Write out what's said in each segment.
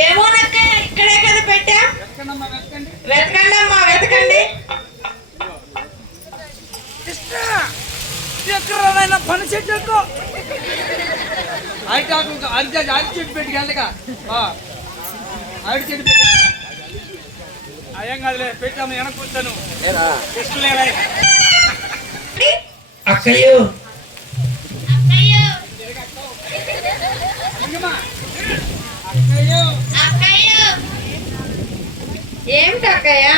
ఏమోనక్క ఇక్కడే కదా పెట్టా. వెతకండి అమ్మా వెతకండి. ఎక్కడైనా పని చెట్టు అరటి చెట్టు పెట్టి వెళ్ళక అరటి చెట్టు పెట్టి అయ్యం కాదులే పెట్టాము వెనకొచ్చాను కృష్ణలేడా అక్కయ్యో ఏమిటి అక్కయ్య?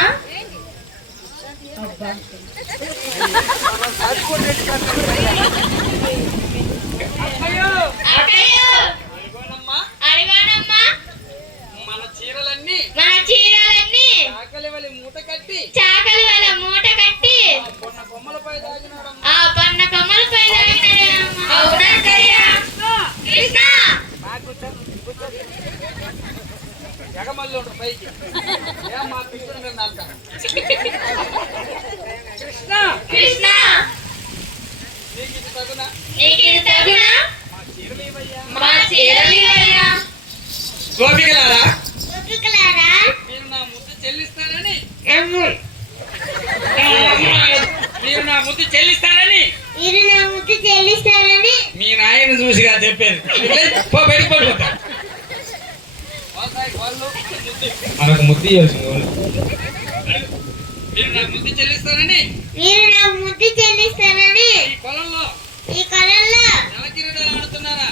మన చీరలన్నీ చాకలి వాళ్ళ మూట కట్టి కొమ్మలపై ఎగమల్లి ఉంటారు పైకి మా కృష్ణుడి మీద అంట కృష్ణ కృష్ణ నీకు ఇది తగునా మా చీరలివయ్యా. గోపికలారా మీరు నా ముద్దు చెల్లిస్తారని మీ నాయన చూసిగా చెప్పేది బయటకు పడిపోతా మనకు ముద్దు ఇవ్వాల్సింది మీరు నా ముద్దు చెల్లిస్తారని ఈ కొలంలో జలకిరీడాలు ఆడుతున్నారా?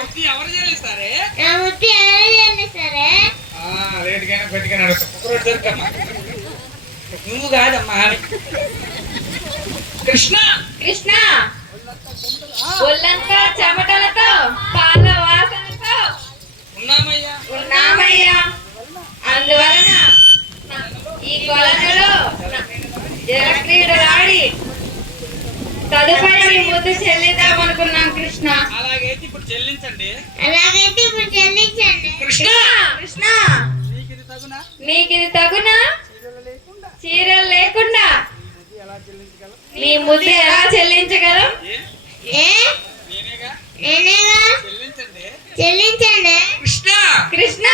ముద్దు ఎవరు చెల్లిస్తారే? రేటుకైనా పెట్టికైనా అడుగుతా కుక్కరోడు దొరికమ్మా నువ్వు కాదమ్మా కృష్ణ కృష్ణ ఒళ్ళంతా చెమటలతో పాల వాసనతో ఉన్నామయ్యా. అందువలన ఈ కొలనులో జలక్రీడలాడి తదుపరి మీ ముద్దు చెల్లిద్దాం అనుకున్నాం కృష్ణ. అలాగైతే ఇప్పుడు చెల్లించండి కృష్ణ కృష్ణ నీకు ఇది తగునా? చీరలు లేకుండా నీ ముద్దు ఎలా చెల్లించగలం? చెల్లించండి కృష్ణ కృష్ణ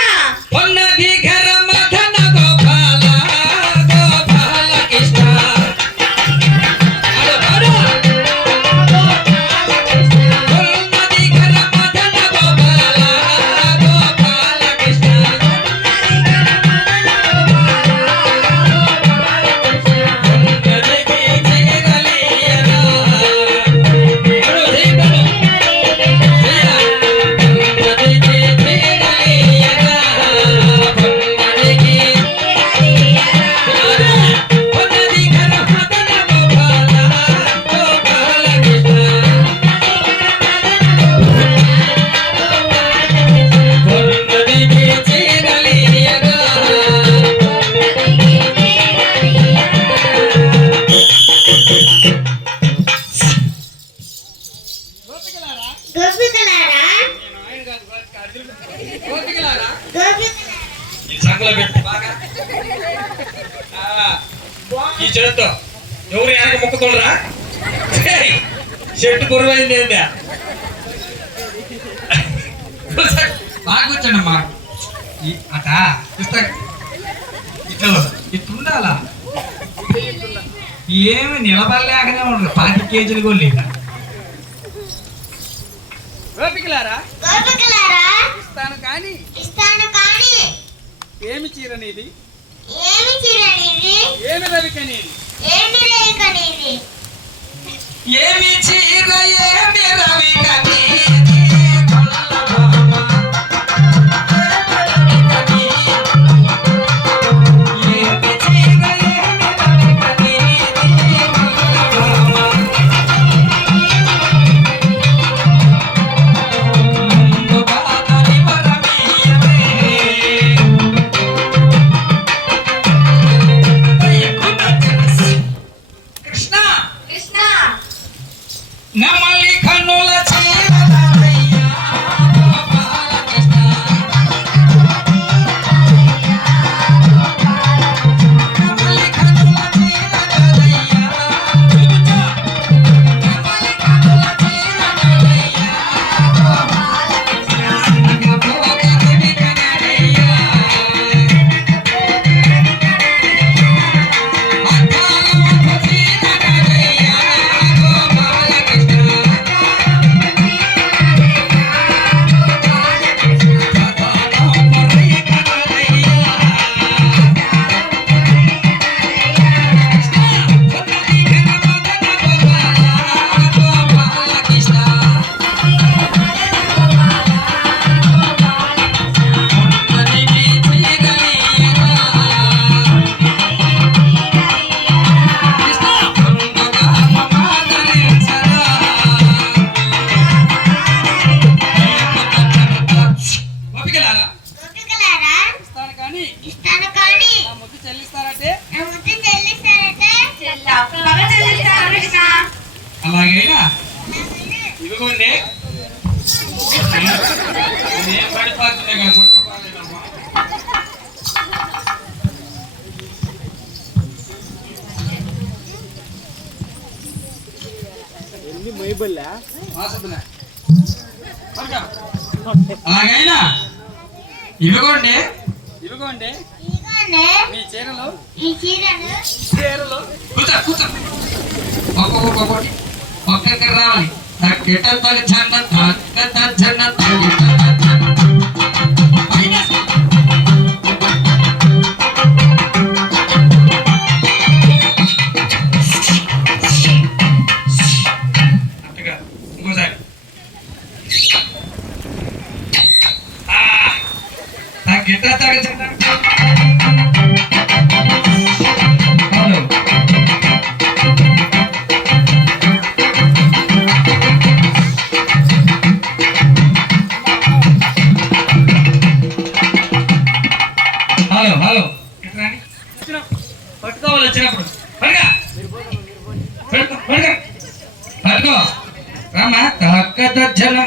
ఉన్నది ఘర మదన గోపాల గోపాల కృష్ణ ఉన్నది ఘర మదన గోపాల గోపాల కృష్ణ ఈ చేత్తో ఎవరు వెనక మొక్కుతుండ్రా చెట్టు కురువైంది ఏందా బాగా కూర్చోండమ్మా అట ఇస్తా ఇట్లా ఇట్లుండాలా ఏమి నిలబడలేకనే ఉండదు 10 కేజీలు కూడా లేదా గోపికలారా ఇస్తాను కానీ ఏమి చీర నీది ఏమి రవిక నీది ఏమి చీర ఏమి రవిక నమలి కన్నుల చీర సంపాదించలే కానీ కొడుకు బాగాలేదమ్మా. అలాగైనా ఇదిగోండి ఇదిగోండి మీ చీరలు కూర్చో కూర్చో ఒక్కొక్కటి ఒక్కొక్కరు రావాలి తగ్గట తగ్గ తగ్గ అట్టగా ఇంకోసారి తగ్గట తగ్గ హలో హలో హలో పట్టుకోవాలి వచ్చినప్పుడు పడుగా పట్టుకో రామా తగ్గ జన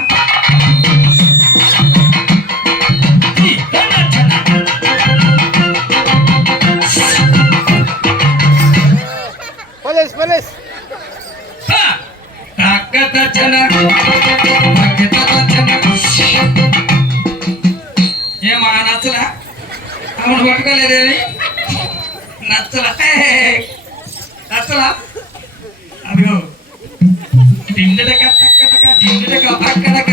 ఏమా నచ్చలా అవును పట్టుకోలేదేమి నచ్చలా నచ్చలా అదిగో దిండక టక్క దిండక అక్కడక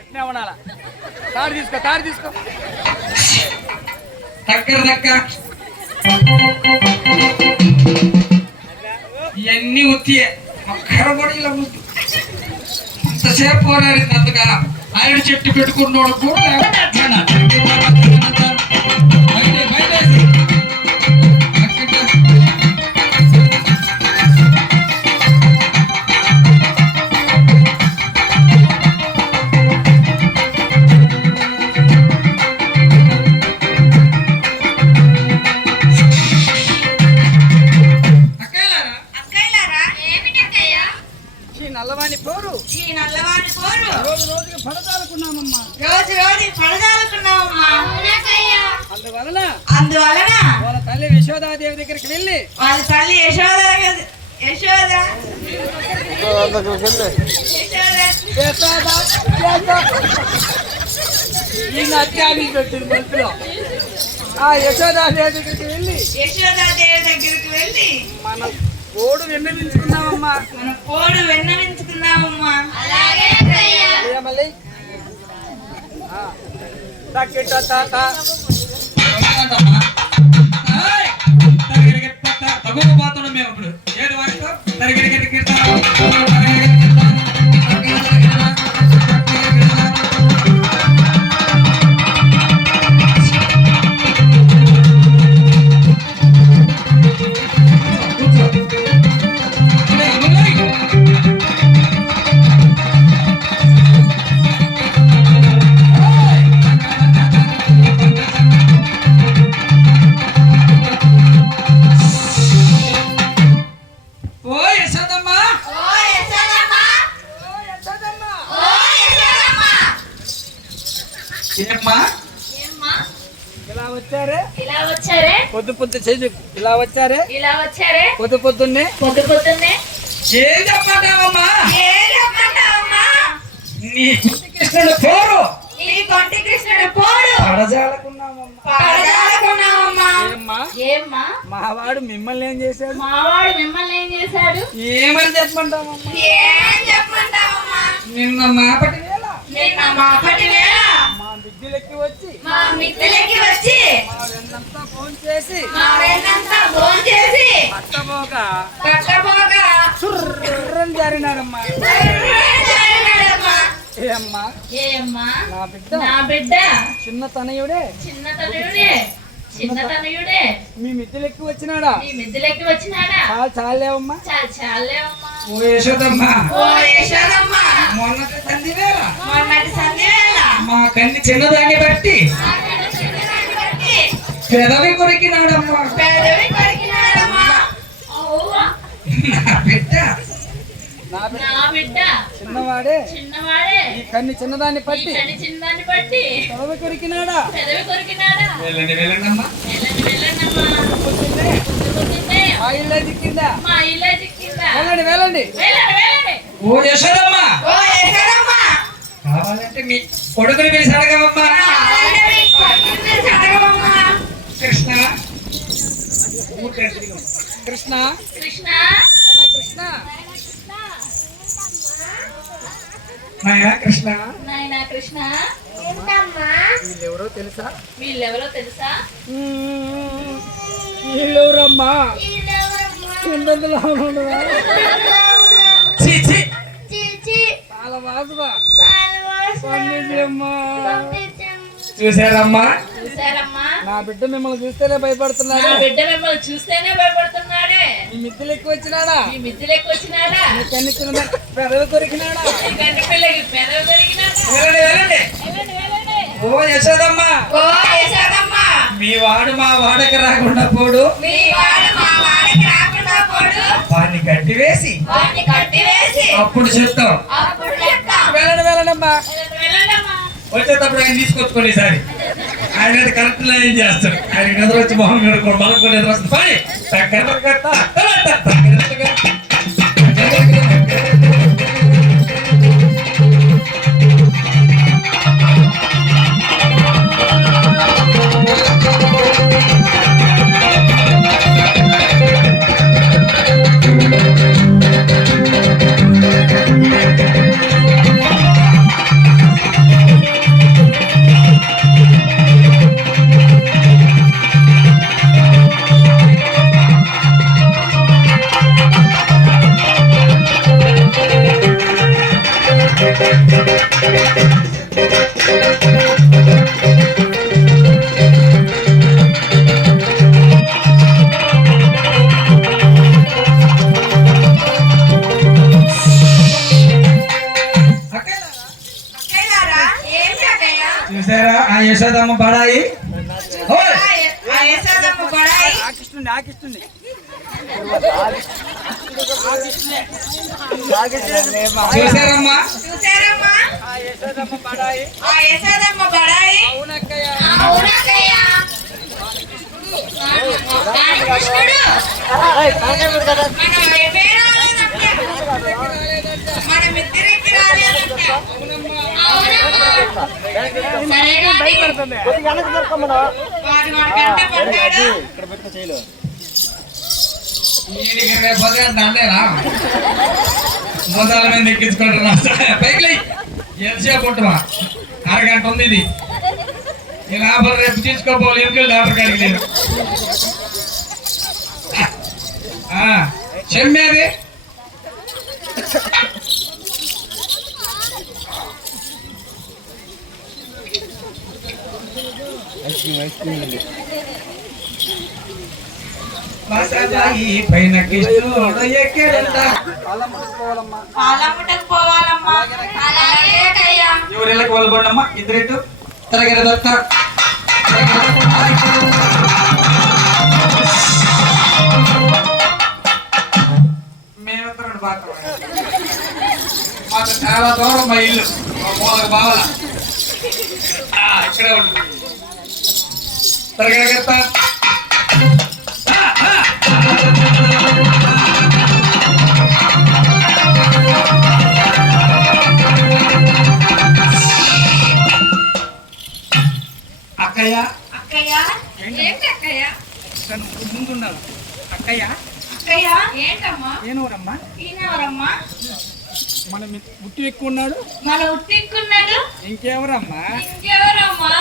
ఎట్నే ఉండాలా తాడు తీసుకో దక్క ఇవన్నీ ఉత్తియే ఒక్కర కూడా ఇలా ఉంది అంతసేపు పోరాడింది అంతగా ఆయన చెట్టు పెట్టుకున్నోడు కూడా లేకపోతే బయటేసి. అక్కయ్యలారా ఏమిటక్కయ్యా ఈ నల్లవాణి పోరు ఈ నల్లవాడి పోరు రోజు రోజుకి పడతాలకున్నామమ్మా. రోజు రోజు పడదాలుకున్నావమ్మా అందువలన అందువలన వాళ్ళ తల్లి యశోదాదేవి దగ్గరికి వెళ్ళి వాళ్ళ తల్లి యశోద యశోద ఈయన అత్యాన్ని పెట్టింది మనసులో. ఆ యశోదాదేవి దగ్గరికి వెళ్ళి యశోదాదేవి దగ్గరికి వెళ్ళి మన కోడు విన్నవించుకున్నామమ్మా. మన కోడు విన్నవించుకున్నామమ్మా. మళ్ళీ తక్కిట తాత తగ్గుపోతున్నాం మేము ఇప్పుడు ఏడు వారితో ఓ యశోదమ్మా ఓ యశోదమ్మ ఓ యశోదమ్మ ఏమ్మా ఏమ్మా ఇలా వచ్చారే ఇలా వచ్చారే పొద్దు చేసి ఇలా వచ్చారే ఇలా వచ్చారే పొద్దున్నే పొద్దున్నే ఏం చెప్పమంటావమ్మా ఏం చెప్పంటావమ్మా నీ కృష్ణుడు పోరు నీ కొంటి కృష్ణుడు పోడు పడజాలకున్నామమ్మా. పడదాలకున్నావమ్మా. ఏమ్మా ఏమ్మా మావాడు మిమ్మల్ని ఏం చేశాడు? మావాడు మిమ్మల్ని ఏం చేశాడు ఏమని చెప్పమంటామమ్మా? ఏం చెప్పంటావమ్మా నిన్న మాపటి వేళ నిన్న మాపటి వేళ మా బిడ్డలెక్కి వచ్చి మా మిత్రులకి వచ్చి మా వెన్నంతా ఫోన్ చేసి మా వెన్నంతా ఫోన్ చేసి పట్టబోగా కట్టబోగా చుర్రని జారినాడమ్మా. జరిగినాడమ్మా. ఏమ్మా ఏమ్మా నా బిడ్డ నా బిడ్డ చిన్న తనయుడే చిన్న తనయుడే మీ మిద్దెలెక్కి వచ్చినాడా? నీ మిద్దెలకి వచ్చినాడా చాలేవమ్మా. చాలేమ్మా. ఓ యశోదమ్మా ఓ యశోదమ్మ మొన్నటి సంధి వేళ మొన్నటి సంధి వేళ మా కన్ని చిన్నదాన్ని బట్టి పెదవి కొరికినాడమ్మా పెదవి కొరికినాడమ్మా. అవ్వ. నా బిడ్డ నా బిడ్డ నా బిడ్డ చిన్నవాడే చిన్నవాడే ఈ కన్ని చిన్నదాన్ని ఈ పట్టి కని చిన్నదాన్ని బట్టి తొడవ కొరికినాడా పెదవి కొరికినాడా వెళ్ళండి వెళ్ళండమ్మా. వెళ్ళండమ్మా పొద్దున్నే పొద్దున్నే మా ఇల్లు దిక్కిందా మా ఇల్లు చిక్కిందా వెళ్ళండి వెళ్ళండి వెళ్ళండి వెళ్ళండి ఓ యశోదమ్మ, ఓ యశోదమ్మ కావాలంటే మీ కొడుకుని పిలిచి అడగవమ్మా. కృష్ణ కృష్ణ కృష్ణ ఆయన కృష్ణ నాయనా కృష్ణ, నాయనా కృష్ణ వీళ్ళెవరో తెలుసా వీళ్ళెవరో తెలుసా వీళ్ళెవరమ్మా కిందలా ఉండదా ఛీ, ఛీ. చాలా వాసుగా పంపించమ్మా చూసారమ్మా, చూసారమ్మా నా బిడ్డ మిమ్మల్ని చూస్తేనే భయపడుతున్నాడు నా బిడ్డ మిమ్మల్ని చూస్తేనే భయపడుతున్నాడే ఈ మిద్దెలు ఎక్కువ వచ్చినాడా ఈ మిద్దులెక్కి వచ్చినాడా నీ కన్ని చిన్నదా పెదవి కొరికినాడా ఈ గంట పిల్లకి పెదవి దొరికినాడా వెళ్ళండి వెళ్ళండి. వెళ్ళండి వెళ్ళండి ఓ యశోదమ్మ, ఓ యశోదమ్మ మీ వాడు మా వాడకి రాకుండా పోడు, మీ వాడు మా వాడికి రాకుండా పోడు వాడిని కట్టివేసి వాడిని కట్టివేసి అప్పుడు చెప్తాం. అప్పుడు చెప్తాం వెళ్ళండి వెళ్ళండమ్మా వెళ్ళండమ్మా వచ్చేటప్పుడు ఆయన తీసుకొచ్చుకోండి ఈసారి. ఆయన అయితే కరెక్ట్ లైన్ చేస్తాడు. ఆయన నిద్ర వచ్చి మొహం కడుకోండి, మనకు కూడా నిద్ర వస్తుంది. పని. చూసారా ఆ యశోదమ్మ బడాయి? ఓయ్! ఆకిస్తుంది ఆకిస్తుంది చూసారమ్మా, ఆ యశోదమ్మ పడాయి ఆ యశోదమ్మ బడాయి అవునక్కయ్య అవునక్కయ్య కృష్ణుడు మన పేరు రాలేదంటే మన మిత్రుడికి రాలేదంటే అవునమ్మా సరే కానీ వాడు మన గంట పడ్డాడు ఈయనకి రేపు ఉదయం దండేరా మోసాల మీద ఎక్కించుకుంటున్నా. పైకి లేయ్. ఎంతసేపు ఉంటుమా? అరగంట ఉంది ఇది. ఈ లోపల రేపు తీసుకోపోవాలి. ఎందుకు డాక్టర్ కాడికి నేను చెమ్మేది పైన కృష్ణుడు ఎక్కేడంట. పోవాలమ్మా పాలముటకు పోవాలమ్మా అలాగే కయ్యా ఎవరు ఇళ్ళకి వెళ్ళబోండమ్మా. ఇద్దరెట్టు తరగతి దత్త మేమిద్దరు మాకు చాలా దూరం మా ఇల్లు. మా మూలకు బావాల ఇక్కడే ఉంటుంది. తరగతి దత్త అక్కయ్య అక్కయ్య ఏంటి అక్కయ్య ముందుండాలి అక్కయ్య అక్కయ్య ఏంటమ్మా ఏనోరమ్మా ఈయనెవరమ్మా మన గుట్టి ఎక్కువ ఉన్నాడు మన ఉట్టిక్కున్నాడు ఇంకెవరమ్మా ఇంకెవరమ్మా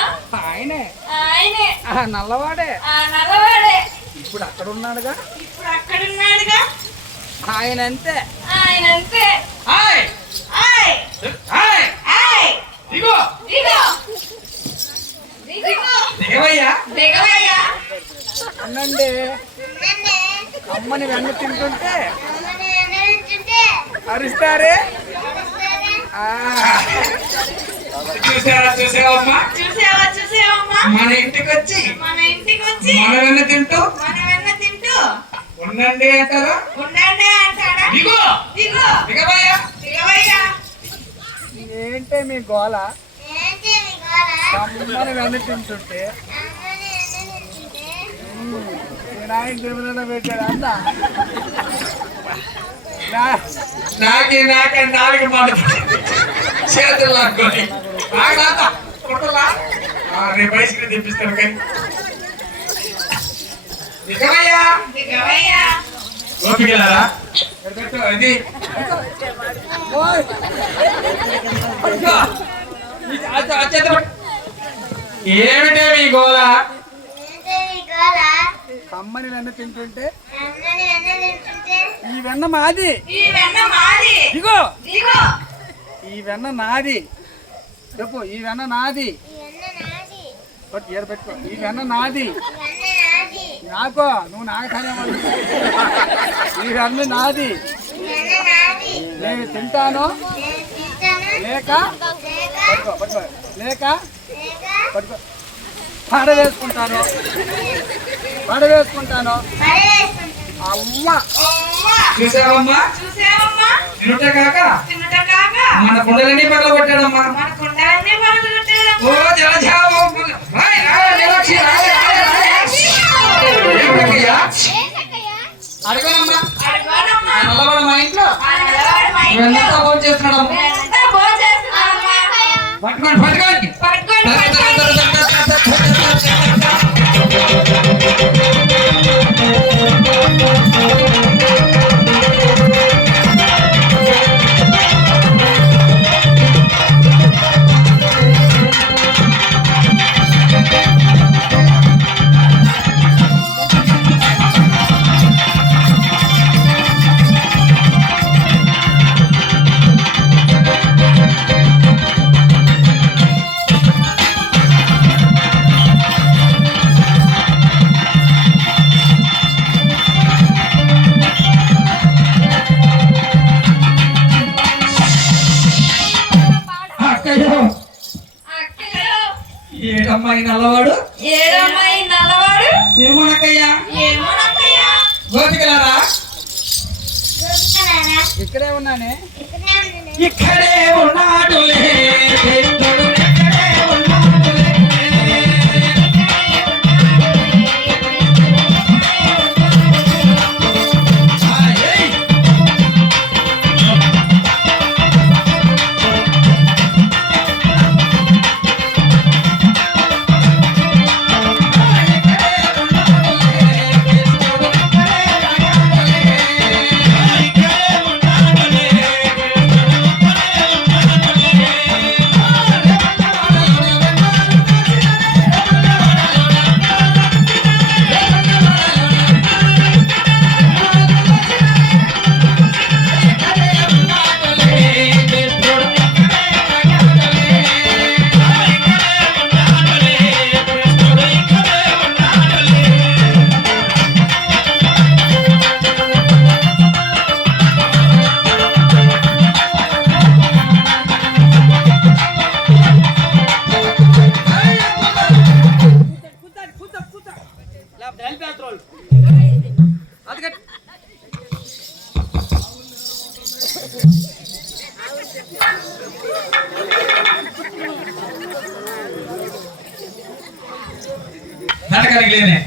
ఆయనే ఆయనే ఆ నల్లవాడే ఆ నల్లవాడే ఇప్పుడు అక్కడ ఉన్నాడుగా ఇప్పుడు అక్కడున్నాడుగా ఆయన అంతే ఆయన అంతే హాయ్ ఆయ్ హాయ్ ఆయ్ ఇగో దిగో దిగో దేవయ్య దిగవయ్యా అన్నండి అమ్మని వెన్న తింటుంటే అరుస్తారే ఆ, చూసావమ్మా చూసావమ్మా మన ఇంటికి వచ్చి మన ఇంటికి వచ్చి మనవెన్న తింటూ మనం వెన్న తింటూ ఉండండి అంటారా? ఉండండి అంటాడా దిగో దిగో దిగబోయా ఏంటే మీ గోల కమ్మని వెన్న తింటుంటే వినాయక దేవులలో పెట్టాడు అన్న నాకే నాలుగు మాట చేతులు లాక్కొని కొట్టలా రేపు ఐస్ క్రీమ్ తెప్పిస్తాను కానీ దిగవయ్యా దిగవయ్యా. ఓపికలారా ఇది ఓయ్ ఏమిటే మీ గోళ కమ్మని వెన్న తింటుంటే ఈ వెన్న మాది ఈ వెన్న మాది. ఇగో దిగో. ఈ వెన్న నాది చెప్పు ఈ వెన్న నాది పెట్టుకో ఈ వెన్న నాది నాకో నువ్వు నాకనే ఈ వెన్న నాది నేను తింటాను లేక పట్టుకో లేక పట్టుకో పడవేసుకుంటాను అమ్మ చూసావమ్మా చూసావమ్మా తినుట కాక తినుట కాక మన కుండలన్నీ పగల కొట్టాడమ్మా మన కుండలన్నీ పగలగొట్టాడమ్మా. ఓ జలజావు అడగనమ్మా అడుగోనమ్మా. నల్లవాడు మా ఇంట్లో ఆ నల్లవాడు మా ఇంట్లో ఇవంతా ఫోన్ చేస్తున్నాడమ్మా మేమంతా భోంచేస్తున్నామమ్మా. పట్టుకోండి పట్టుకోండి పట్టుకోండి. అక్కయ్యో అక్కయ్యో. ఏడమ్మా ఈ నల్లవాడు ఏడమ్మా ఈ నల్లవాడు. ఏమోనక్కయ్యా ఏమోనక్కయ్యా. గోపికలారా ఇక్కడే ఉన్నానే ఇక్కడే ఉన్నాడులే కృష్ణుడు ఇక్కడే ఉన్నాడులే. ఏయ్! నాటకానికి లేనే